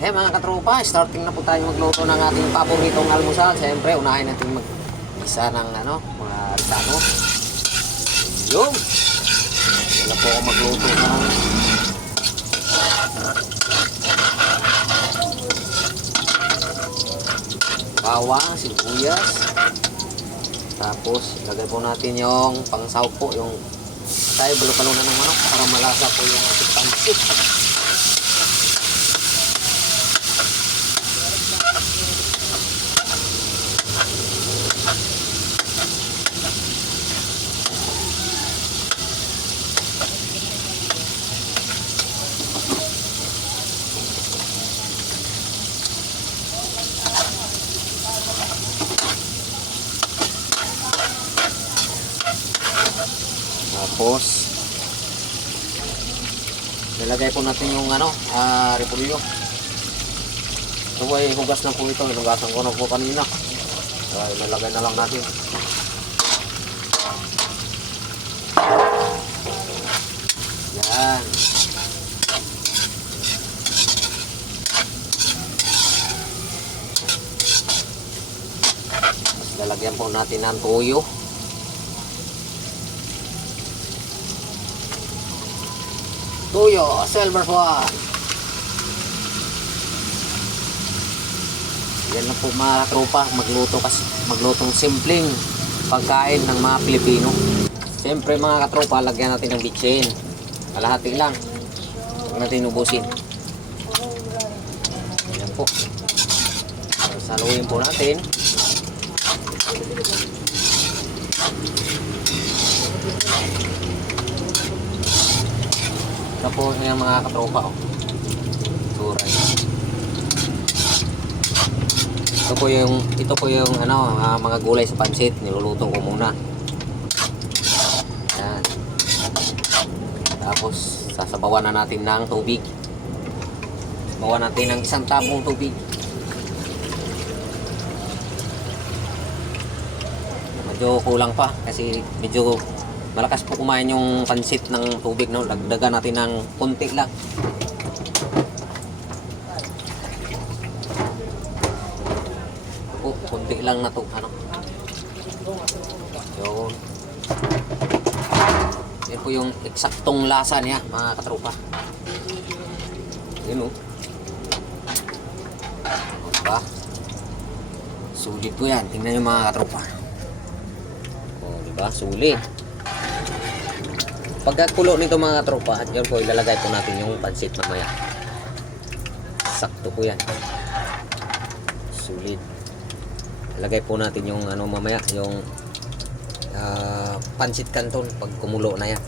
Eh mga katropa, starting na po tayo magluto ng ating paboritong almusal. Siyempre, unahin natin mag-isa ng ano, mga risano. Yung! Wala po ako magluto ng bawang, sibuyas. Tapos, lagay po natin yung pangsaw po, yung tayo balo-balo na ng manok para malasa po yung ating pansit. Tapos, nilagay po natin yung ano, ah, repolyo. Ito po ay hugas na po ito. Inugasan ko na po kanina. Uh, ilalagay na lang natin. Yan. Lalagyan po natin ng tuyo. Tuyo, silver swan. Yan na po mga tropa, magluto kasi maglutong simpleng pagkain ng mga Pilipino. Siyempre mga katropa, lagyan natin ng bitsin. Kalahati lang. Huwag natin ubusin. Yan po. Saluhin po natin. Ito po yung mga katropa. Oh. Suray. Ito po yung ito po yung ano ah, mga gulay sa pansit nilulutong ko muna. Yan. Tapos sasabawan na natin ng tubig. Sabawan natin ng isang tapong tubig. Medyo kulang pa kasi medyo malakas po kumain yung pansit ng tubig no. Dagdagan natin ng konti lang. Oh, kunti lang na to, ano. Yun. Yan po yung eksaktong lasa niya, mga katropa. Yun oh. Diba? Sulit po yan. Tingnan yung mga katropa. O, diba? Sulit. Pagkakulo nito mga katropa, yan po ilalagay po natin yung pansit mamaya. Sakto po yan. Sulit lagay po natin yung ano mamaya yung ah, pansit canton pag kumulo na yan